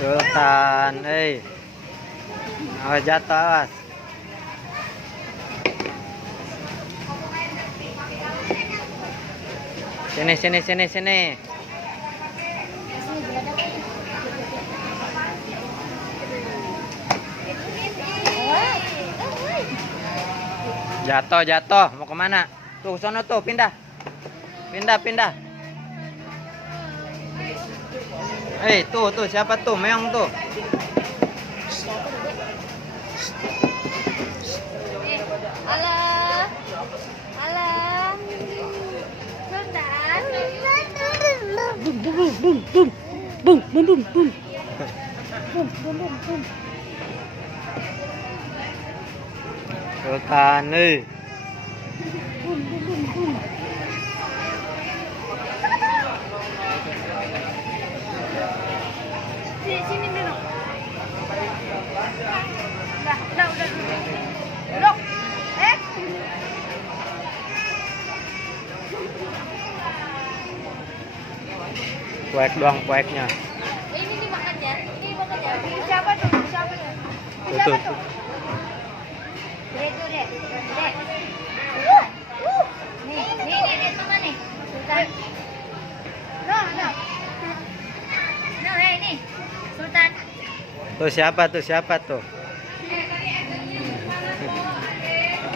Sultan, awas jatuh, awas. Sini, sini, sini, sini. Jatuh, jatuh. Mau kemana? Tuh, sono tuh, pindah. Pindah, pindah. Tuh, siapa tuh? Meong tuh. Alah. Alah. Sultan. Bum bum bum bum bum bum bum bum bum bum bum bum bum. Sultan, Bum bum bum bum. Sini dulu. Udah. Duduk. Kuek doang, kueknya. Ini dimakannya. Ini makannya. Siapa tuh? Siapa tuh? Tuh. Dek. Nih, mama nih. Sultan. No. No, nih. Sultan. Tuh siapa tuh?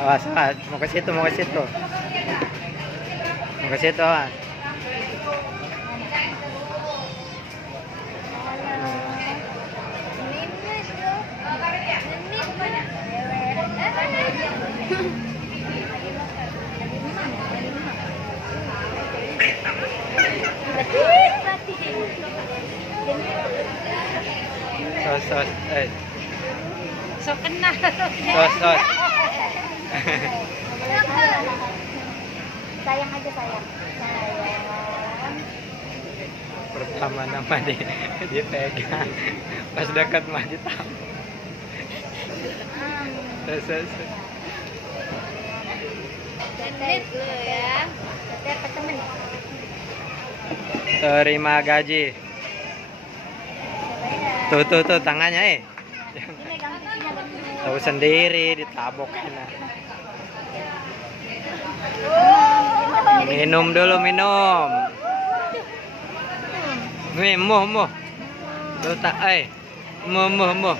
Awas, awas. Mau ke situ. Awas. Sos. So kena. Sos. Sayang aja sayang. Pertama nama dipegang. Pas dekat mah ditampar. Sos. Tetet dulu ya. Tetet ke temen. Terima gaji. Tuh tangannya tahu sendiri ditabok enak. Minum dulu. Muh. Tuh tak muh.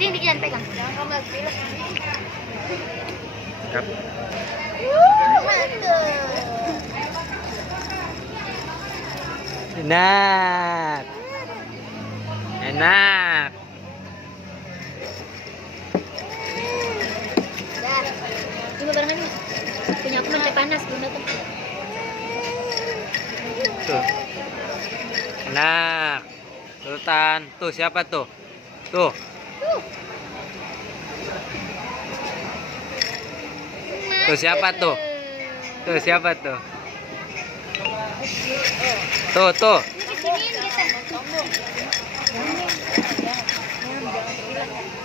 Ini jangan pegang. Jangan kamu pilih. Kap. Enak. Coba barengan nih. Punya aku teh panas belum datang. Tuh. Enak. Sultan, tuh siapa tuh? Tuh. Tuh siapa tuh? Tuh siapa tuh? Tuh.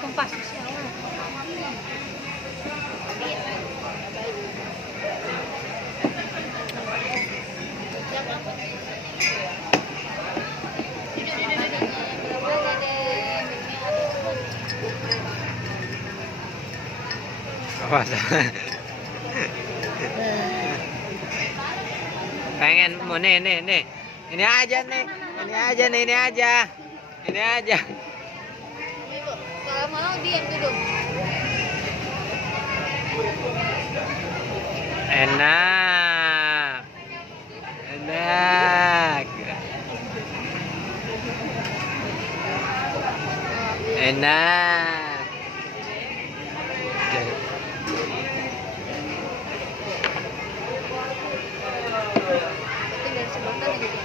Kompas. Awas. Pengen mau nih. Ini aja. Kalau mau diam dulu. Enak. Tinggal sebelah gitu.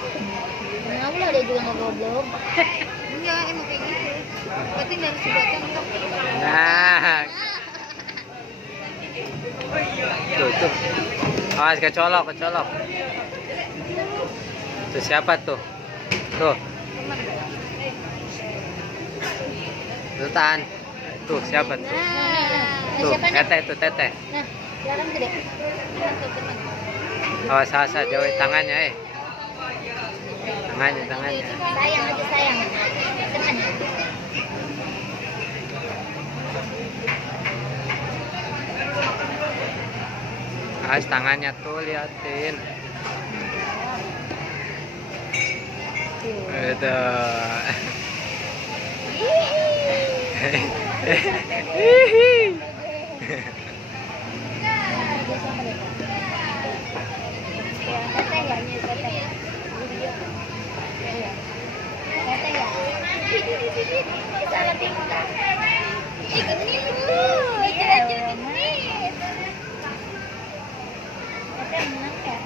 Kenapa lah dia juga ngobrol? Enggak, emang kayak gitu. Berarti dari sebelah enggak. Enak. Tuh. Awas kecolok. Tuh siapa tuh? Tuh. Sultan. Tuh siapa tuh? Nah, Tuh, siapa nih? Teteh. Nah, Sekarang gede. Awas asa jauh tangannya Tangannya. Sayang aja sayang. Teman. Awas tangannya tuh liatin. Itu. Teteh ya, ini teteh ya. Teteh ya. Salah tingkah. Genit lu. Genit. Teteh menang ya.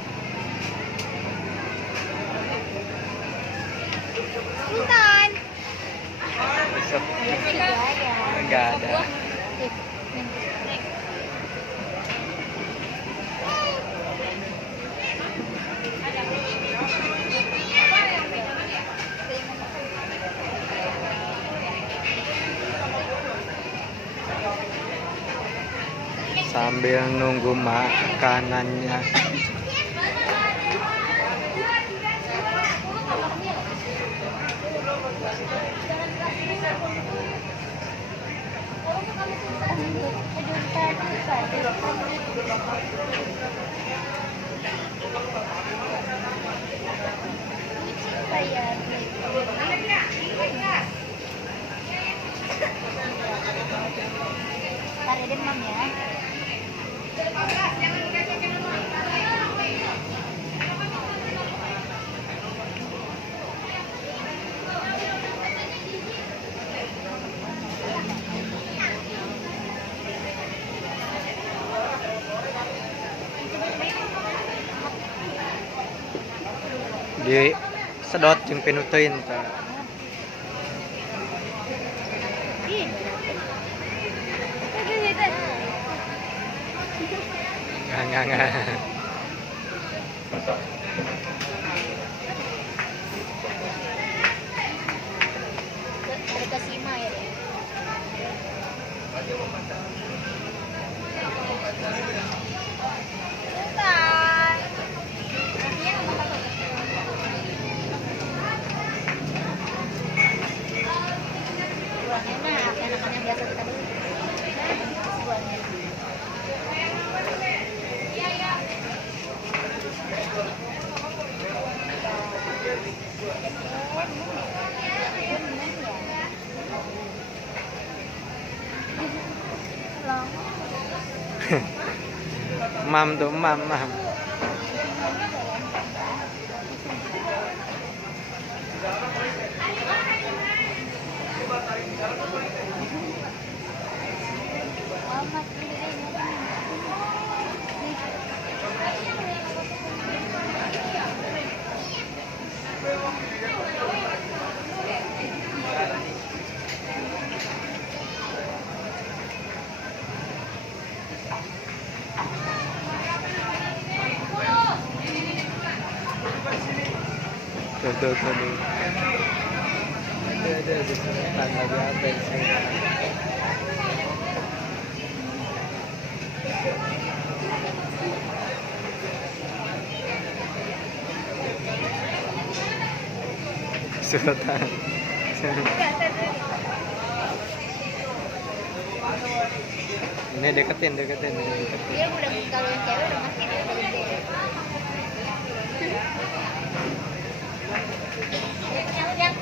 Bukan. Besok Ya sih ya. enggak ada. Sambil nunggu makanannya. Tarik demam ya. Di sedot jeung pinutuin tah. Enggak. Ada kasima ya. Enakan yang biasa kita dulu. Buahnya. Mam tuh mam. Tuh. Ada sebutan lagi apa sih? Sultan. Ini deketin. Dia udah kalau yang cewek udah makin udah gede. Yang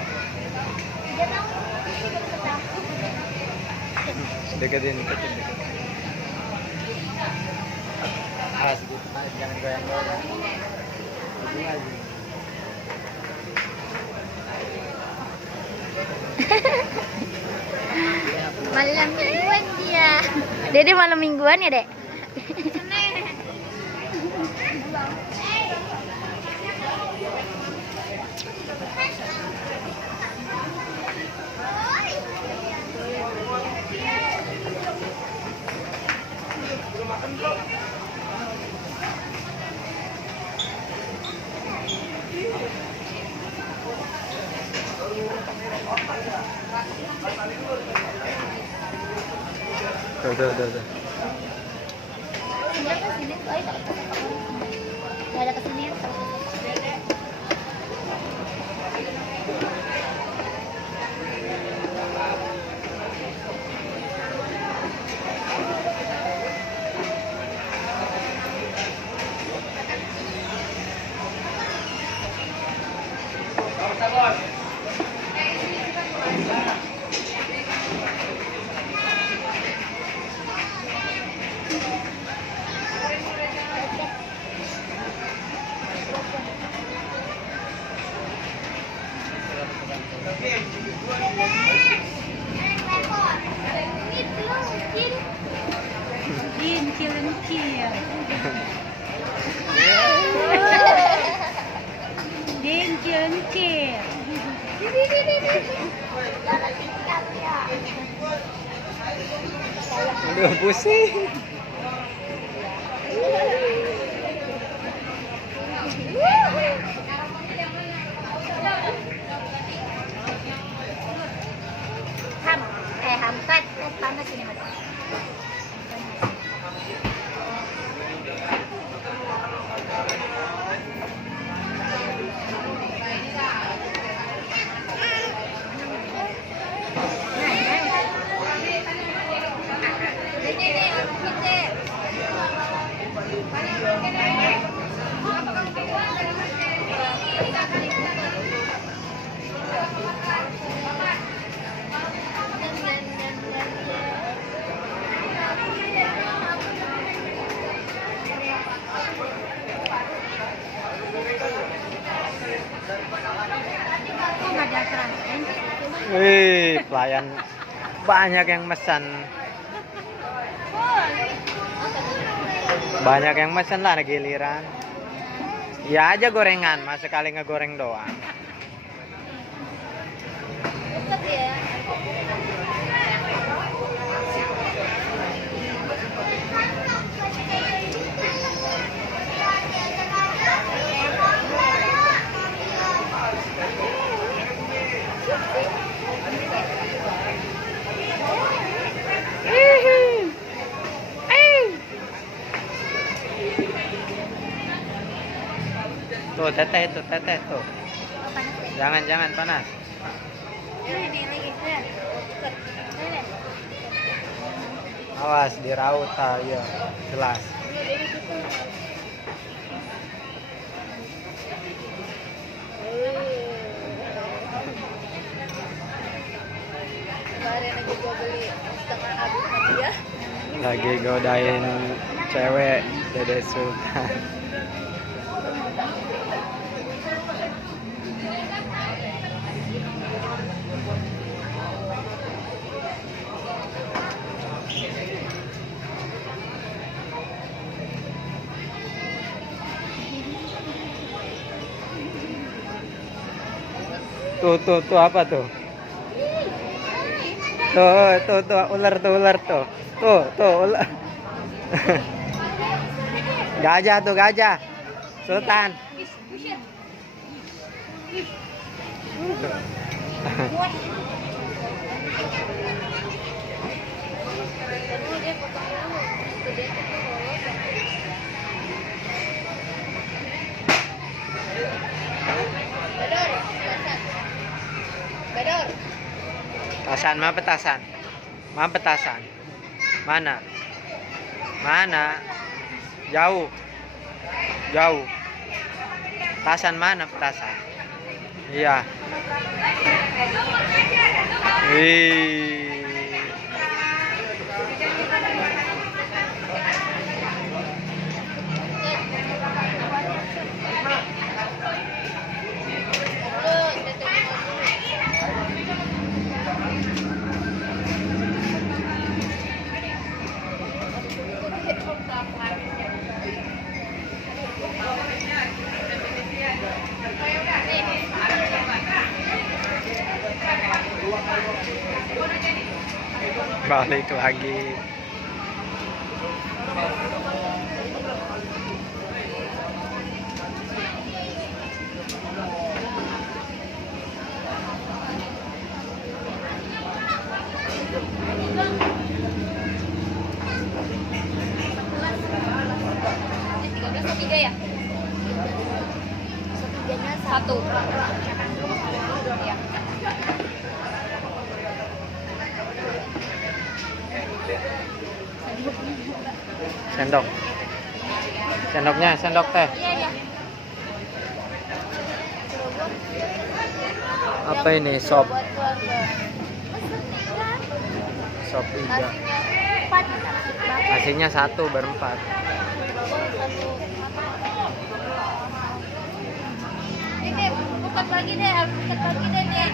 3 tahun ini baru setahun. Deketin. Jangan goyang-goyang. Ini lagi. Malam mingguan dia. Dede malam mingguan ya, Dek? Tuh. Ya kesini tuh ayo takut nggak ada kesenian takut. Jin, cil. Din, cil. Aduh, pusing. Hampat panas ini mas. Wih, pelayan banyak yang pesan. Banyak yang pesan lah giliran. Ya aja gorengan, mas sekali ngegoreng doang. Cepet ya. Tuh teteh tuh. Jangan panas. Ini lagi. Awas diraut ya, jelas. Kemarin aja gua beli setengah habis sama dia. Lagi godain cewek Dede Sultan. Tuh apa tuh? Tuh ular tuh. Tuh ular. Gajah. Sultan. Bedor. Petasan. Mana? Jauh. Petasan mana petasan? Iya. Wih. Balik lagi. Satu. Iya. Sendok. Sendoknya, sendok teh. Iya, iya. Apa ini? Sop. Buat keluarga. Sop iga. Nasinya 4. Nasinya 1 berempat. Ini buka lagi deh, harus buka lagi deh nih.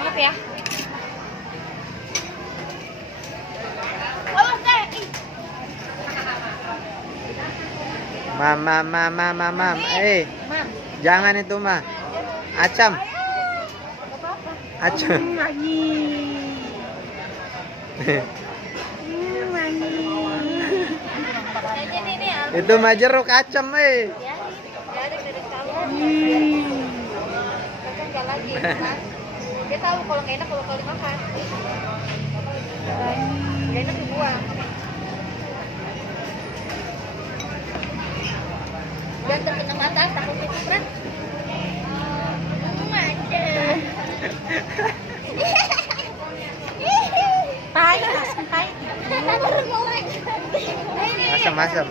Maaf ya. Awas deh. Mam. Mam. Jangan itu mah. Acam. Gak apa-apa. Acam. Lagi. Aja nih, Itu mah jeruk acam, ya, dari kamu. Kan enggak lagi, kan? Dia tahu kalau nggak enak kalau dimakan. Nggak enak dibuang. Dan terkena mata, takut itu berat. Pahit, asam pahit. Asam. Asam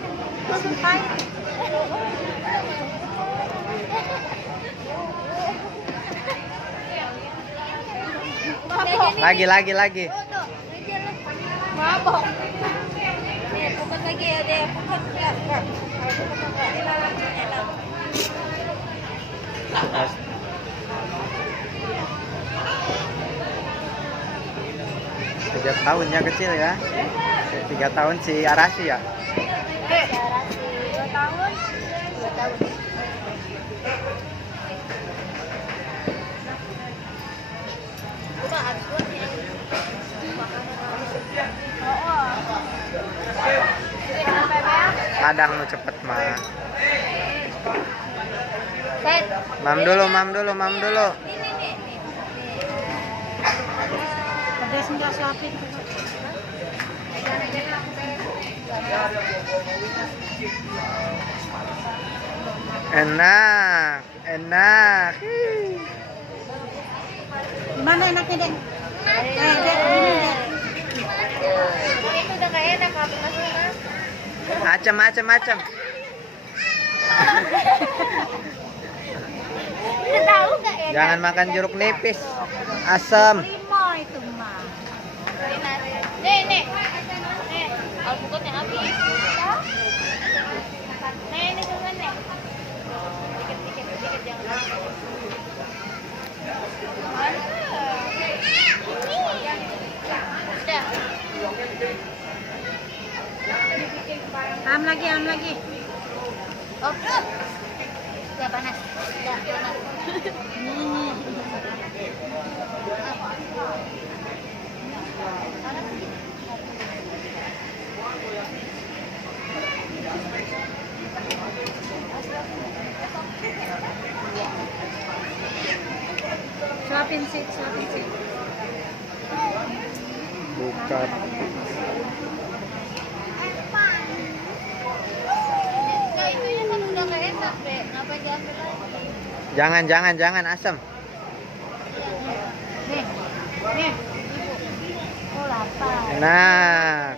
pahit. Lagi. Mabok. Nih, bukan lagi ya, deh. Bukan ya. Enak. Tiga tahunnya kecil ya. 3 tahun si Arasi ya. Garasi 2 tahun. 2 tahun. Cuma harus buat yang makanan harus. Kadang nu cepet mah. Set. Mam dulu. Nih. Pedas enggak suapin? Enak. Gimana enaknya, Dek? Dek, ini, Dek. Itu udah gak enak kalau masuk. Acam. Udah tahu gak enak? Jangan makan jeruk nipis. Asam. Lima itu mah. Nih. Alpukatnya habis. Nih, ini jangan nih. Dikit jangan. Udah. Am lagi. Oh, udah panas. Udah panas. Suapin sih. Buka. Enggak, itu kan udah gak enak, Dek. Ngapain diambil lagi? Jangan asam. Nih, ibu. Oh, lapar. Enak.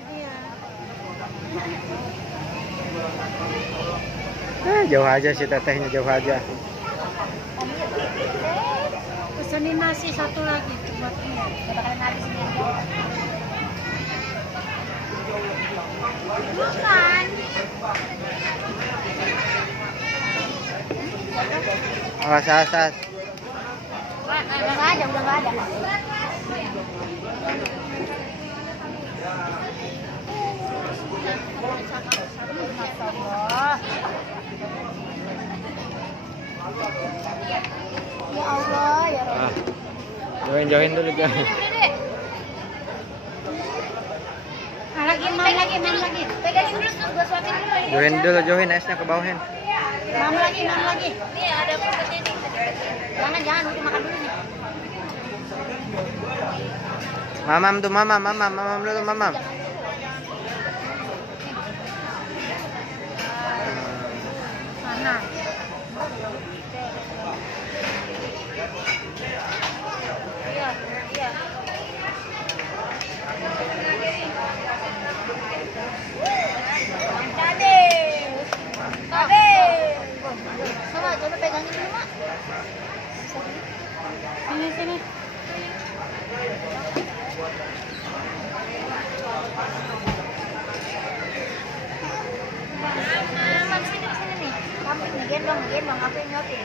Jauh aja sih tetehnya, jauh aja. Pesenin nasi satu lagi buat ini. Gak bakalan habis ini aja. Bukan. Awas. Udah nggak ada. Ya Allah, ya Rabbi. Join dulu guys. Main lagi. Pegangin dulu tuh, gua suapin dulu. Join esnya ke bawahin. Mam lagi. Nih ada pupuknya nih. Jangan, udah makan dulu nih. Mamam tuh, mamam dulu, mamam. Mana? Iya, iya. Tade. Tade. Sama, coba pegangin dulu, Mak. Sini, sini. Aman, sini nih. Kamu nih, gendong, aku yang nyuapin.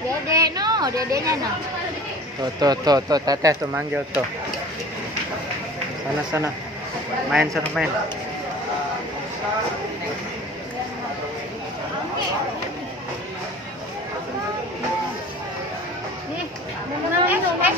Dede, no, dedenya no. Tuh, teteh tuh manggil tuh. Sana. Main. Nih, minum es.